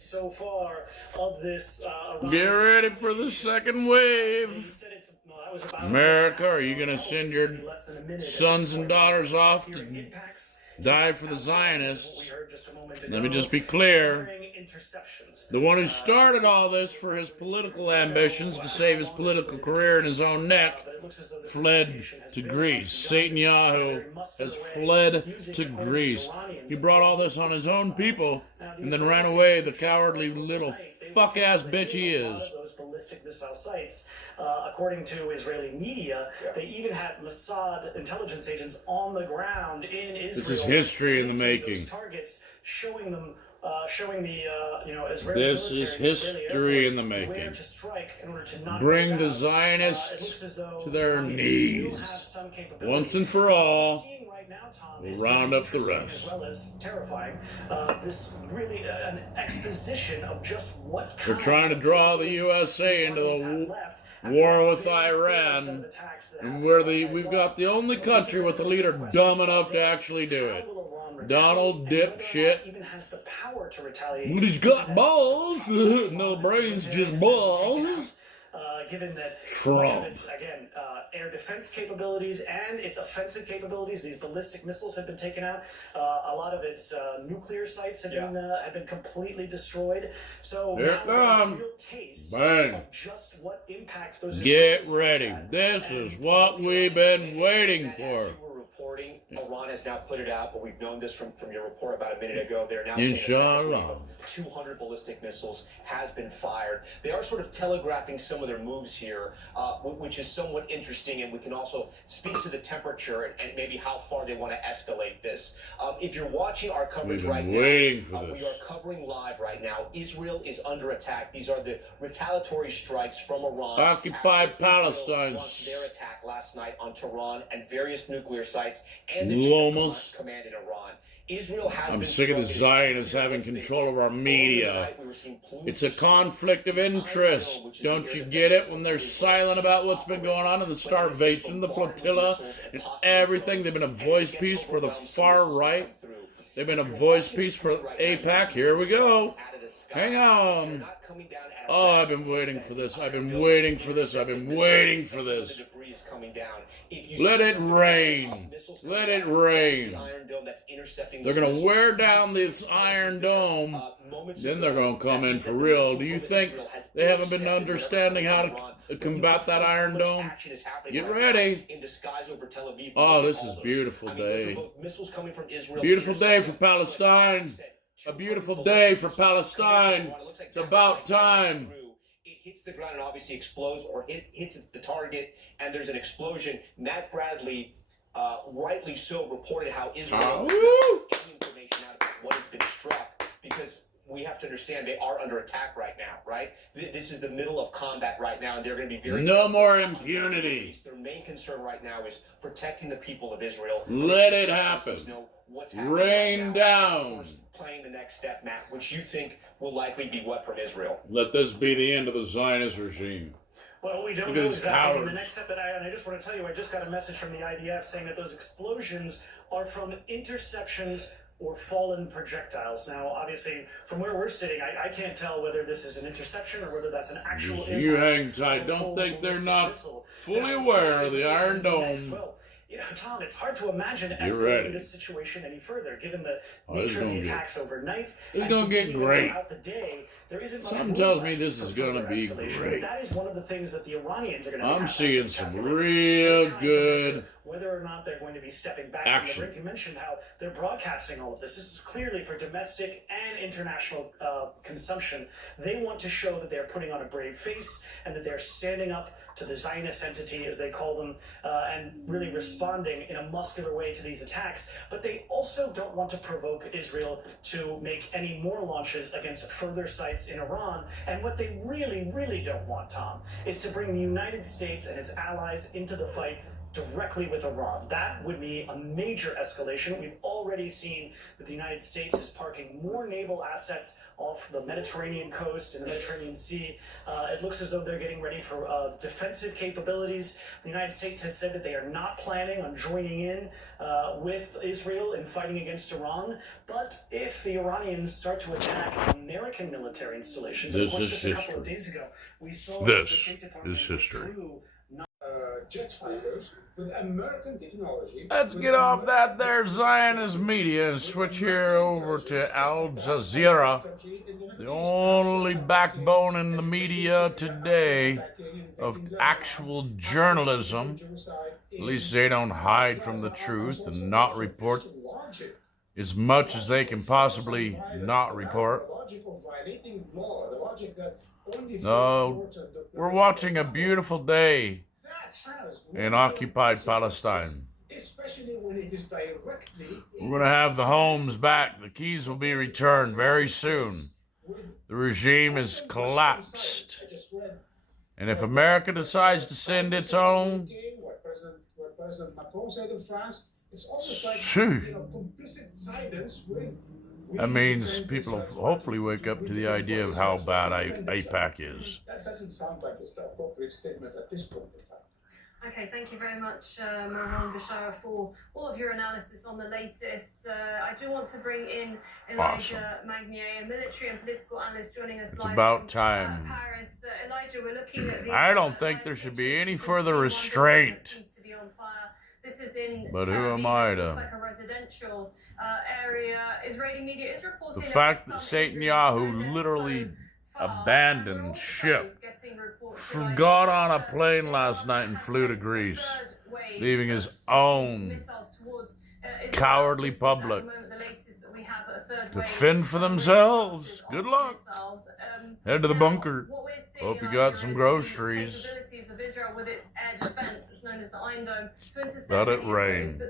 So far of this Get ready for the second wave. America, are you going to send your sons and daughters off to die for the Zionists? Let me just be clear. The one who started all this for his political ambitions to save his political career in his own neck fled to Greece. Satan Yahoo has fled to Greece. He brought all this on his own people and then ran away, the cowardly little fuck-ass bitch he is. Those ballistic missile sites, according to Israeli media, they even had Mossad intelligence agents on the ground in Israel. This is history in the making. Targets, showing them, showing the Israeli This military, is history in the making. where to strike in order to knock Bring the out. Zionists to their knees once and for all. We'll round up the rest. As well as terrifying, this really an exposition of just what we're trying to draw the USA into the war with Iran, and we've got the only country with a leader dumb enough to actually do it. Donald dipshit. But he's got balls. No brains, just balls. Given that Trump. much of its, again, air defense capabilities and its offensive capabilities, these ballistic missiles have been taken out. A lot of its nuclear sites have been completely destroyed. So here now we have a real taste of just what impact those. Get ready. This is what we've been waiting for. Iran has now put it out, but we've known this from your report about a minute ago. They're now Inshallah. saying of 200 ballistic missiles has been fired. They are sort of telegraphing some of their moves here, which is somewhat interesting, and we can also speak to the temperature and maybe how far they want to escalate this. If you're watching our coverage right now, we are covering live right now. Israel is under attack. These are the retaliatory strikes from Iran. Occupy Palestine. Launched their attack last night on Tehran and various nuclear sites and the command in Iran. Israel has I'm sick of the Zionists having control of our media. It's a conflict of interest. Don't you get it? When they're silent about what's been going on in the starvation, the flotilla, and everything. They've been a voice piece for the far right. They've been a voice piece for AIPAC. Here we go. Hang on. Oh, I've been waiting for this. I've been waiting for this. I've been waiting for this. Let it rain. Let it rain. They're going to wear down this Iron Dome. Then they're going to come in for real. Do you think they haven't been understanding how to combat that Iron Dome? Get ready. Oh, this is a beautiful day. Beautiful day for Palestine. A beautiful day for Palestine. It's about time. It hits the ground and obviously explodes, or it hits the target and there's an explosion. Matt Bradley, rightly so, reported how Israel any information out about what has been struck, because we have to understand they are under attack right now, right? This is the middle of combat right now, and they're going to be very... No more impunity. Their main concern right now is protecting the people of Israel. Let it happen. Rain down. Playing the next step, Matt, which you think will likely be what from Israel? Let this be the end of the Zionist regime. Well, we don't know exactly. The next step, and I just want to tell you, I just got a message from the IDF saying that those explosions are from interceptions or fallen projectiles. Now, obviously, from where we're sitting, I can't tell whether this is an interception or whether that's an actual impact. You hang tight. Don't think they're not fully aware of the Iron Dome. You know, Tom, it's hard to imagine escalating this situation any further, given the nature of the attacks overnight. It's going to get great. Throughout the day, there isn't much Something tells me this is going to be great. That is one of the things that the Iranians are going to I'm seeing some real good whether or not they're going to be stepping back action. From the brink. You mentioned how they're broadcasting all of this. This is clearly for domestic and international consumption. They want to show that they're putting on a brave face and that they're standing up to the Zionist entity, as they call them, and really responding in a muscular way to these attacks. But they also don't want to provoke Israel to make any more launches against further sites in Iran. And what they really, really don't want, Tom, is to bring the United States and its allies into the fight directly with Iran. That would be a major escalation. We've already seen that the United States is parking more naval assets off the Mediterranean coast and the Mediterranean Sea. It looks as though they're getting ready for defensive capabilities. The United States has said that they are not planning on joining in with Israel in fighting against Iran. But if the Iranians start to attack American military installations, of course, just a couple of days ago, we saw the State Department withdrew jet fighters with American technology. Let's get off that there Zionist media and switch here over to Al Jazeera, the only backbone in the media today of actual journalism. At least they don't hide from the truth and not report as much as they can possibly not report. No, we're watching a beautiful day in occupied Palestine. We're going to have the homes back. The keys will be returned very soon. The regime has collapsed. And if America decides to send its own, that means people will hopefully wake up to the idea of how bad AIPAC is. That doesn't sound like it's the appropriate statement at this point in time. Okay, thank you very much, Marwan Bashara, for all of your analysis on the latest. I do want to bring in Elijah Magnier, a military and political analyst, joining us live about from time. Paris. Elijah, we're looking at the... I don't think there should be any further restraint. This is in But who am I to... It's like a residential area. Israeli media is reporting... The fact that Netanyahu literally abandoned ship, got on a plane last night and flew to Greece, leaving his own cowardly public to fend for themselves. Good luck. Head to the bunker. Hope you got some groceries. Let it rain.